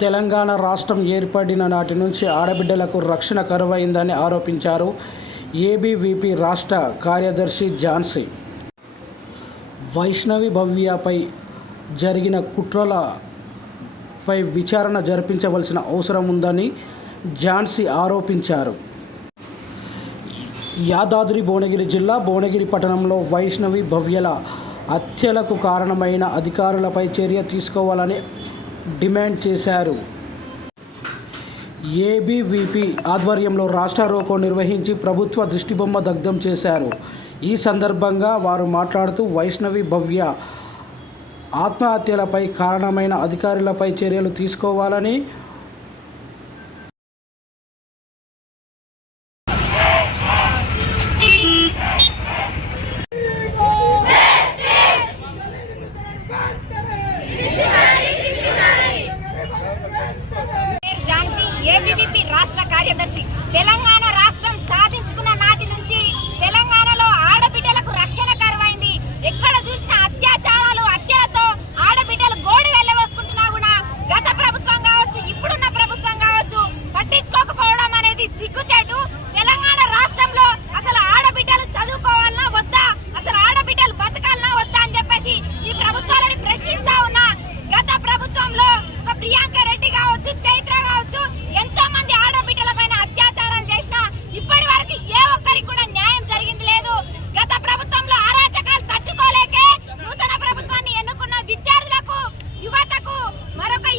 తెలంగాణ రాష్ట్రం ఏర్పడిన నాటి నుంచి ఆడబిడ్డలకు రక్షణ కరువైందని ఆరోపించారు ఏబీవీపీ రాష్ట్ర కార్యదర్శి ఝాన్సీ. వైష్ణవి భవ్యపై జరిగిన కుట్రలపై విచారణ జరిపించవలసిన అవసరం ఉందని ఝాన్సీ ఆరోపించారు. యాదాద్రి భువనగిరి జిల్లా భువనగిరి పట్టణంలో వైష్ణవి భవ్యల హత్యలకు కారణమైన అధికారులపై చర్య తీసుకోవాలని డిమాండ్ చేశారు. ఏబీవీపీ ఆధ్వర్యంలో రాష్ట్ర రోకో నిర్వహించి ప్రభుత్వ దృష్టిబొమ్మ దగ్ధం చేశారు. ఈ సందర్భంగా వారు మాట్లాడుతూ వైష్ణవి భవ్య ఆత్మహత్యలపై కారణమైన అధికారులపై చర్యలు తీసుకోవాలని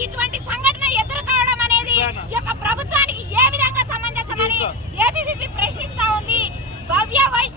ఇటువంటి సంఘటన ఎదుర్కోవడం అనేది యొక్క ప్రభుత్వానికి ఏ విధంగా సమంజసమని ఏబీవీపీ ప్రశ్నిస్తా ఉంది. భవ్య వైష్ణవ